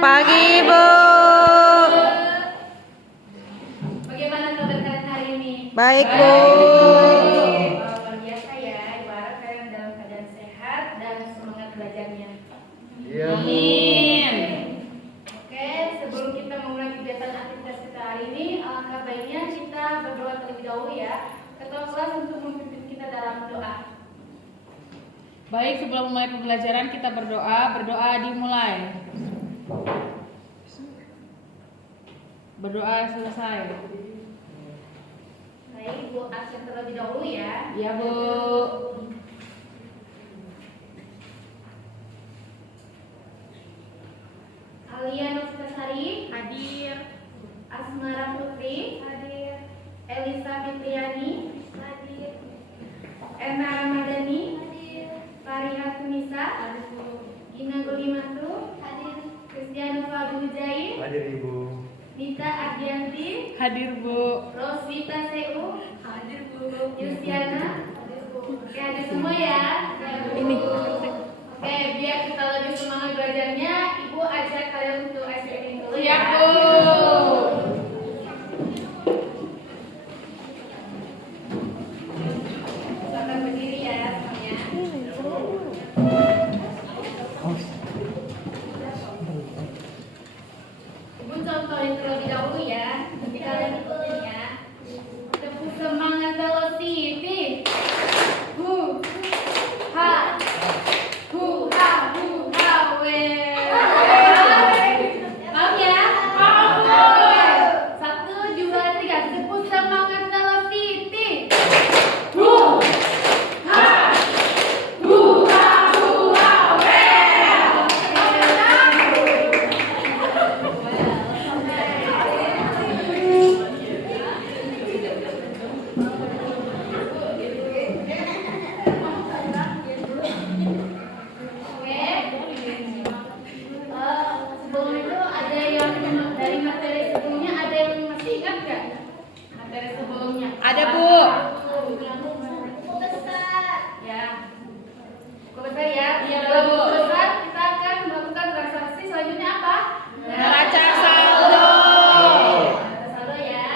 Pagi, Bu. Bagaimana kabar kalian hari ini? Baik, Bu. Luar biasa ya, ibarat kalian dalam keadaan sehat dan semangat belajarnya. Iya, Bu. Amin. Oke, sebelum kita memulai kegiatan aktivitas kita hari ini, alangkah baiknya kita berdoa terlebih dahulu ya. Ketua kelas untuk memimpin kita dalam doa. Baik, sebelum mulai pembelajaran kita berdoa dimulai. Berdoa selesai. Baik, Bu absen terlebih dahulu ya. Ya, Bu. Alia Novitasari Hadir. Asmara Putri hadir. Elisa Fitriani hadir. Erna Ramadhani hadir. Fariha Tunisa hadir. Gina Gulimatu hadir. Kristiano Fabio Jair Hadir, Ibu. Nita Ardianti Hadir, Bu. Rosvita Seu hadir, Bu. Yusiana hadir, Bu. Oke, hadir semua ya. Ini. Oke, biar kita lebih semangat belajarnya, Ibu ajak kalian untuk SPM dulu ya. Siap, Bu. Silakan berdiri ya semuanya. Ibu contohin terlebih dahulu ya. Nanti kalian ikutin ya. Tepuk semangat velocity. Hu, ha, hu, ha, well. Paham ya? Paham. 1, 2, 3. Tepuk semangat velocity. Hu, ha, sebelum itu ada yang dari materi sebelumnya ada yang masih ingat nggak? Materi sebelumnya. Ada, Bu. Buku besar. Ya. Buku besar ya. Iya, Dalam Bu. buku besar kita akan melakukan transaksi selanjutnya apa? Neraca saldo. Neraca saldo ya.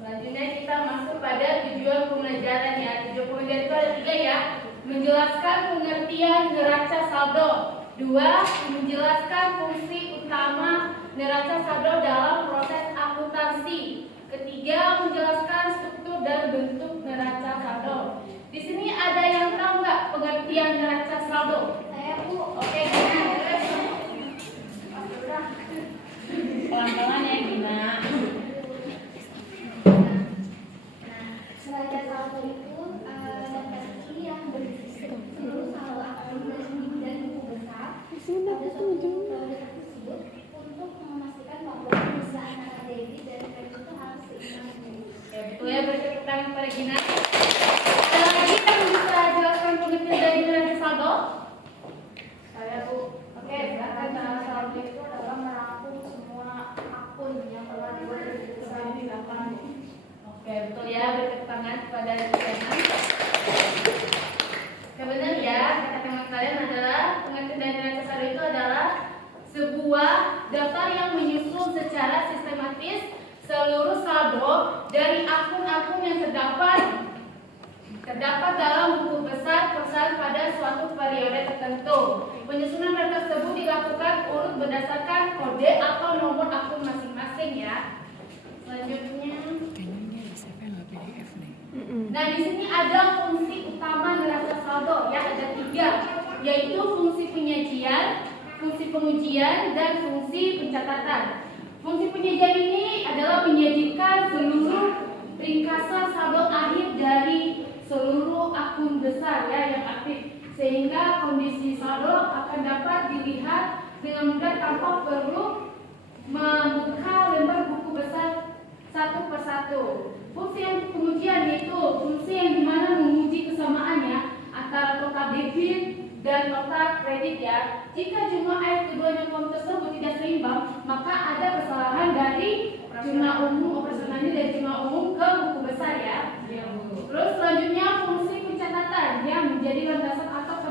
Selanjutnya kita masuk pada tujuan pembelajaran ya. Tujuan pembelajaran itu ada 3 ya. Menjelaskan pengertian neraca saldo. 2. Menjelaskan fungsi utama neraca saldo dalam proses akuntansi. Ketiga, menjelaskan struktur dan bentuk neraca saldo. Di sini ada yang tahu nggak pengertian neraca saldo? Saya, Bu. Oke, Pelan-pelan ya, Gina. Neraca saldo itu transaksi yang berisi seluruh saldo akumulasi dan buku besar pada suatu produk tersebut untuk memastikan bahwa perusahaan antara debit dan kredit itu harus seimbang. Oke, betul ya, beri tepuk tangan kepada Gina. Ada lagi yang bisa jelaskan pengertian dari neraca saldo? Saya, Bu. Oke, silakan. Neraca saldo itu adalah merangkum semua akun yang telah dilakukan. Oke, betul ya, beri tepuk tangan kepada Gina. Oke, benar ya, kata teman kalian adalah pengertian dari neraca saldo itu adalah sebuah daftar yang menyusun secara sistematis seluruh saldo dari akun-akun yang terdapat dalam buku besar perusahaan pada suatu periode tertentu. Penyusunan data tersebut dilakukan urut berdasarkan kode atau nomor akun masing-masing ya. Selanjutnya, nah di sini ada fungsi utama neraca saldo ya, ada 3, yaitu fungsi penyajian, fungsi pengujian, dan fungsi pencatatan. Fungsi penyajian ini adalah menyajikan seluruh ringkasan saldo akhir dari seluruh akun besar ya yang aktif, sehingga kondisi saldo akan dapat dilihat dengan mudah tanpa perlu membuka lembar buku besar satu persatu. Fungsi yang pengujian yaitu fungsi yang dimana menguji kesamaannya antara total debit dan total kredit ya. Jika jumlah air keduanya kolom tersebut tidak seimbang, maka ada kesalahan dari jumlah umum operasionalnya dari jumlah umum ke buku besar ya. Terus selanjutnya fungsi pencatatan yang menjadi landasan atau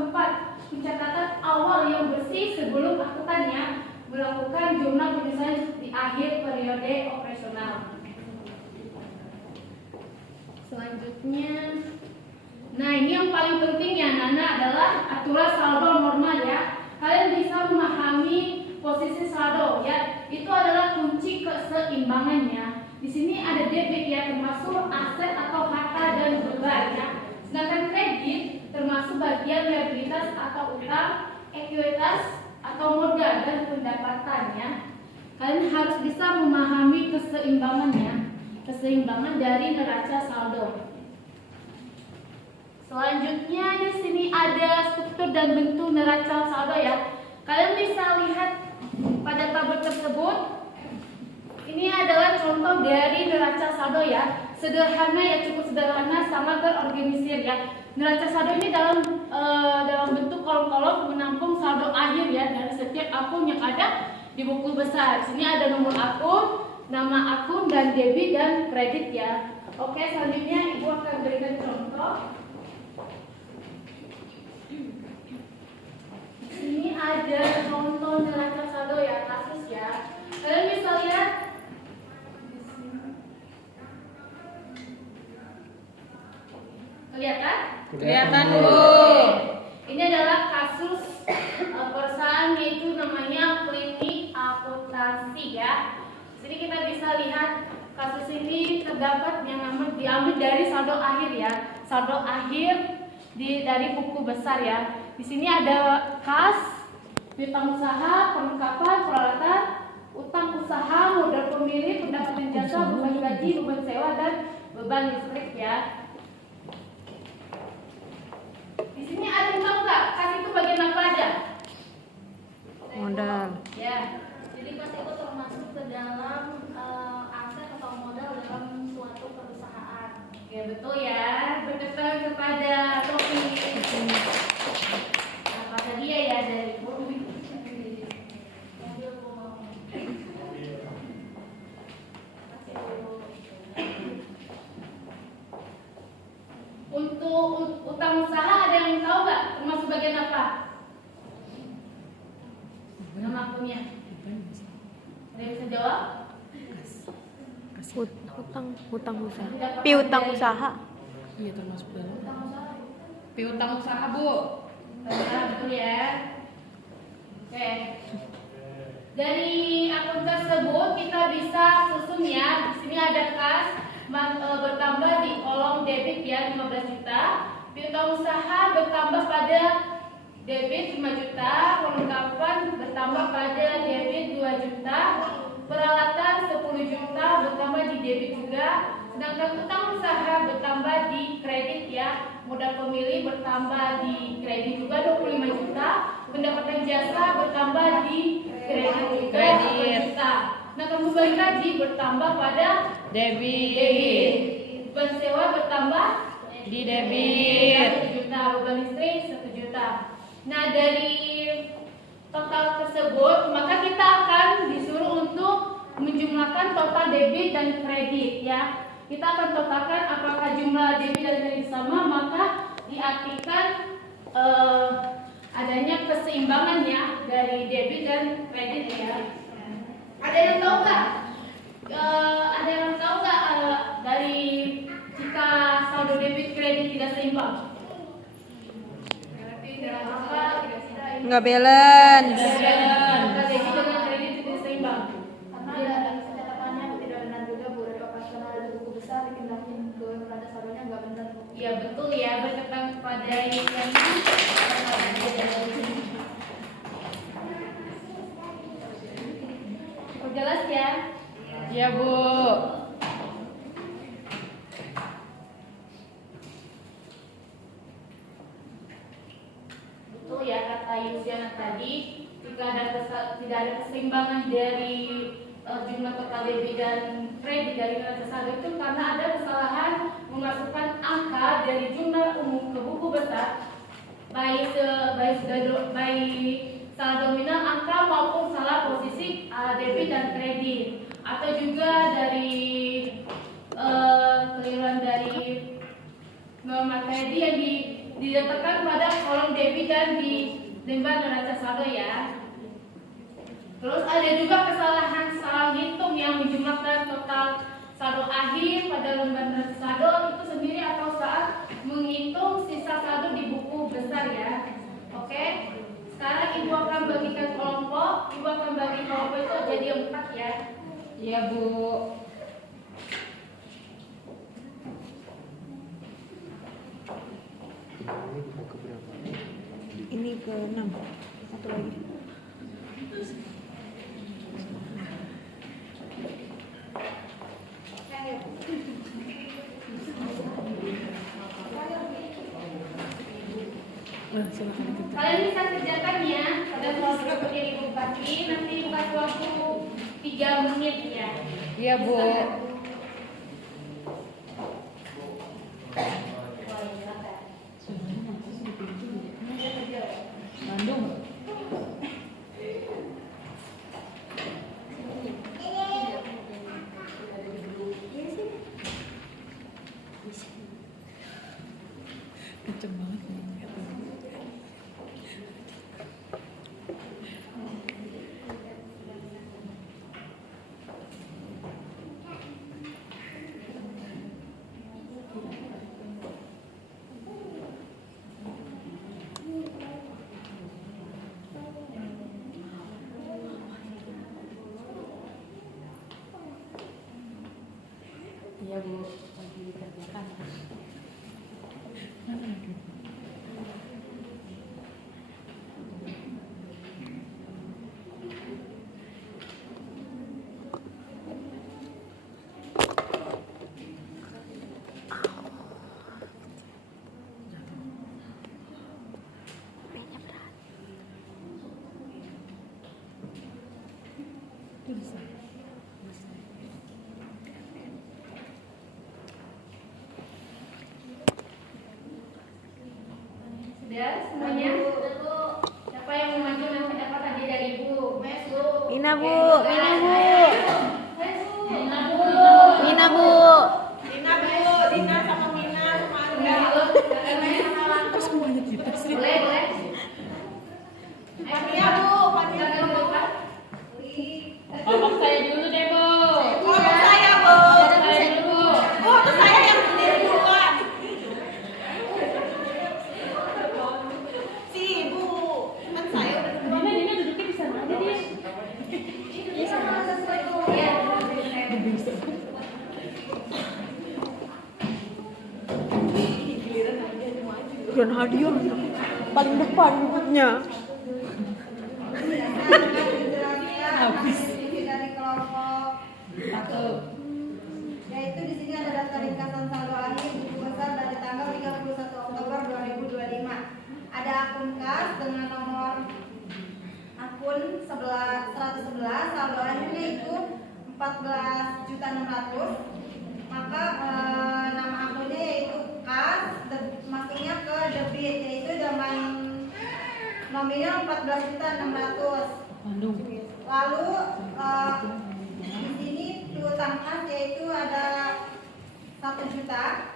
pencatatan awal yang bersih sebelum akuntannya melakukan jumlah penyusunan di akhir periode operasional. Selanjutnya, nah ini yang paling penting ya Nana adalah aturan saldo normal ya. Kalian bisa memahami posisi saldo ya. Itu adalah kunci keseimbangannya. Di sini ada debit ya, termasuk aset atau harta dan beban ya. Sedangkan kredit termasuk bagian liabilitas atau utang, ekuitas atau modal dan pendapatannya. Kalian harus bisa memahami keseimbangan dari neraca saldo. Selanjutnya di sini ada struktur dan bentuk neraca saldo ya. Kalian bisa lihat pada tabel tersebut. Ini adalah contoh dari neraca saldo ya. Sederhana ya, cukup sederhana, sangat terorganisir ya. Neraca saldo ini dalam bentuk kolom-kolom menampung saldo akhir ya dari setiap akun yang ada di buku besar. Di sini ada nomor akun, nama akun, dan debit dan kredit ya. Oke, selanjutnya Ibu akan berikan contoh. Di sini ada contoh neraca saldo ya, kasus ya. Kalian bisa lihat. Kelihatan? Kelihatan, Bu. Ini adalah kasus perusahaan yaitu namanya Klinik Akuntansi ya. Jadi kita bisa lihat kasus ini terdapat yang namanya diambil dari saldo akhir ya. Saldo akhir dari buku besar ya. Di sini ada kas, piutang usaha, perlengkapan, peralatan, utang usaha, modal pemilik, pendapatan jasa, beban gaji, beban sewa, dan beban listrik ya. Di sini ada yang tahu nggak? Kas itu bagian apa aja? Modal. Ya. Jadi kas itu termasuk ke dalam aset atau modal dalam suatu perusahaan. Oke, betul ya. Berkesan kepada topik. Apa tadi ya dari Untuk utang usaha ada yang tahu nggak? Termasuk bagian apa? Nama akunnya. Ada yang bisa jawab? Hutang usaha. Piutang usaha. Iya, termasuk dalam. Piutang usaha, Bu. Betul ya. Oke. Dari akun tersebut kita bisa susun ya. Di sini ada kas bertambah di kolom debit ya 15 juta. Piutang usaha bertambah pada debit 5 juta. Perlengkapan bertambah pada debit 2 juta. Peralatan 10 juta bertambah di debit juga. Sedangkan utang usaha bertambah di kredit ya. Modal pemilih bertambah di kredit juga 25 juta. Pendapatan jasa bertambah di kredit juga 10 juta. Nah, kemudian gaji bertambah pada Debit. Beban sewa bertambah Di debit. 1 juta. Beban listrik 1 juta. Nah, dari total tersebut maka kita akan disuruh untuk menjumlahkan total debit dan kredit ya. Kita akan totalkan apakah jumlah debit dan kredit sama, maka diartikan adanya keseimbangan ya dari debit dan kredit ya. Ada yang tahu nggak? Ada yang tahu nggak dari jika saldo debit kredit tidak seimbang? Nggak balance. Maka debit dengan kredit tidak seimbang. Karena dalam catatannya tidak benar juga Bu, dari operasional dari buku besar dipindahin ke neraca saldonya nggak benar. Ya betul ya, berkaitan kepada yang jelas ya. Iya, Bu. Betul ya kata Yusiana tadi, jika tidak ada keseimbangan dari jumlah total debit dan kredit dari neraca saldo itu karena ada kesalahan memasukkan angka dari jumlah umum ke buku besar, baik salah nominal angka maupun salah posisi debit dan kredit, atau juga dari keliruan dari norma kredit yang diletakkan pada kolom debit dan di timbang neraca saldo ya. Terus ada juga kesalahan salah hitung yang menjumlahkan total saldo akhir pada lembar neraca saldo itu sendiri atau saat menghitung sisa saldo di buku besar ya. Oke. Sekarang ibu akan bagikan kelompok. Ibu akan bagi kelompok itu jadi 4 ya. Iya, Bu. Ini ke-6. Satu lagi. Silakan. Kalian bisa kerjakan ya pada waktu yang ibu bagi. Nanti ibu kasih waktu 3 menit ya. Iya, Bu. Bandung. Kenceng banget. Iya, Bu. Lagi dikerjakan. Sudah semuanya? Siapa yang mau maju nanti dapat hadiah dari ibu? Mina, Bu. Mina, Bu. Mina, Bu. Mina, Bu. Dina sama Mina sama Anda. Boleh, boleh. Pania Bu, Pania Bu. Kelompok saya dulu deh, Bu. Kelompok saya Bu. Saya dulu, Bu. Bu, itu saya yang sendiri duluan. Si Ibu, kan saya udah duluan. Dina duduknya di sana aja, Din. Dan hadiah paling depan duduknya. Habis. Dari kelompok Satu. yaitu di sini ada daftar ringkasan saldo akhir buku besar dari tanggal 31 Oktober 2025. Ada akun kas dengan nomor akun 111, saldo akhirnya itu 14.600.000. Maka nama akunnya yaitu kas, masuknya ke debit yaitu dengan nominal 14.600.000. Bandung. Lalu di sini piutang kas yaitu ada 1 juta.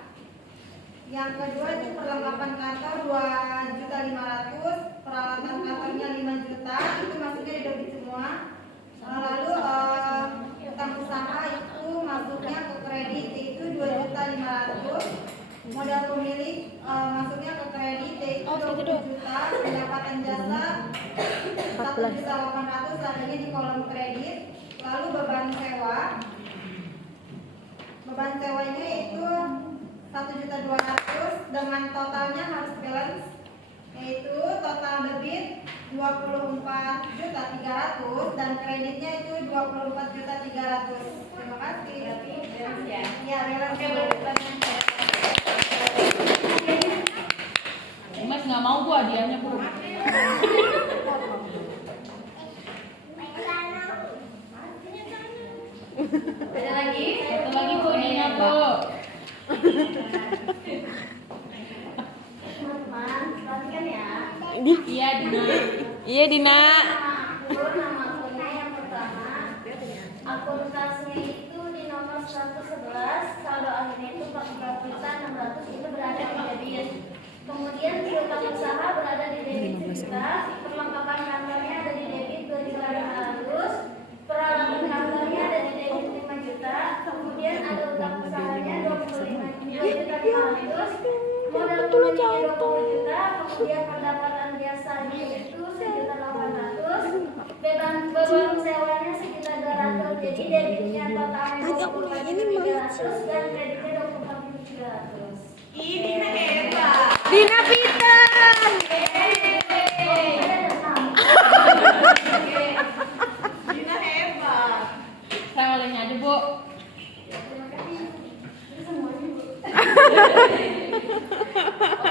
Yang kedua itu perlengkapan kantor 2.500.000, peralatan kantornya 5 juta, itu masuknya di debit semua. Lalu utang usaha itu masuknya ke kredit yaitu 2.500.000. Modal pemilik masuknya ke kredit yaitu 20 juta, pendapatan jasa 1.800.000 adanya di kolom kredit. Lalu beban sewanya itu 1.200.000 dengan totalnya harus balance yaitu total debit 24.300.000 dan kreditnya itu 24.300.000. Terima kasih. Ya, balance. Mas nggak mau, Bu, hadiahnya, Bu. Ada lagi? Satu lagi, Bu, Dina, Bu. Teman-teman, perhatikan ya. Iya, Dina. Iya, Dina. Nama akunnya yang pertama, akun kasnya itu di nomor 111, saldo akhirnya itu 14.600.000, itu berada di debit. Kemudian piutang usaha berada di debit 1 juta, itulah gajinya contoh. 20 juta, kemudian pendapatan biasanya itu 1.800.000, beban sewanya sekitar 200, jadi debitnya totalnya 24.300 dan kreditnya 24.300. Ini hebat. Dina pintar. Dina hebat. Saya olehnya aja, Bu.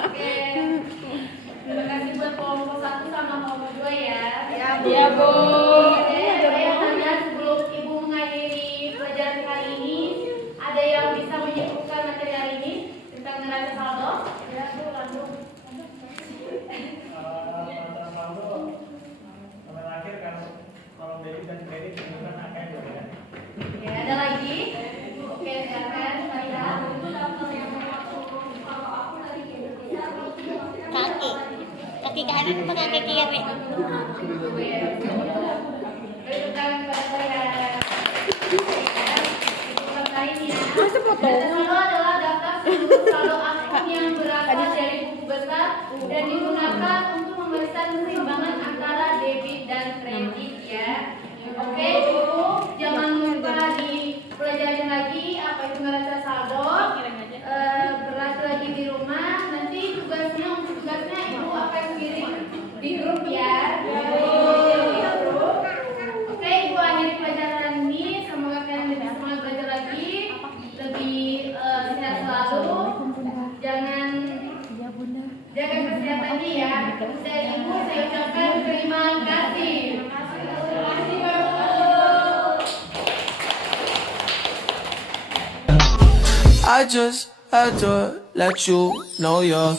Oke. Terima kasih buat kelompok 1 sama kelompok 2 ya. Ya, Bu. Iya, Bu. Oke, ada yang tanya sebelum Ibu mengakhiri pelajaran kali ini, ada yang bisa menyebutkan materi hari ini tentang neraca saldo? Ya, Bu, langsung. Neraca saldo terakhir kalau debit dan kredit itu kan AKM ya. Oke, ada lagi? Oke, silakan Farida. Kaki kanan apa kaki kiri? Beri tangan kepada saya. Bukan lain ya. Masa potongan? Neraca saldo adalah daftar seluruh saldo akun yang berasal dari buku besar dan digunakan untuk memeriksa keseimbangan antara debit dan kredit ya. Oke, Ibu, jangan lupa dipelajari lagi apa itu neraca saldo. Berlatih lagi di rumah. Nanti tugasnya Ibu akan kirim di grup ya. Di grup. Oke, Ibu akhiri pelajaran ini. Semoga kalian lebih semangat belajar lagi, lebih sehat selalu. Jangan jaga kesehatannya ya. Dari Ibu saya ucapkan terima kasih. Terima kasih Bapak. I just had to let you know you're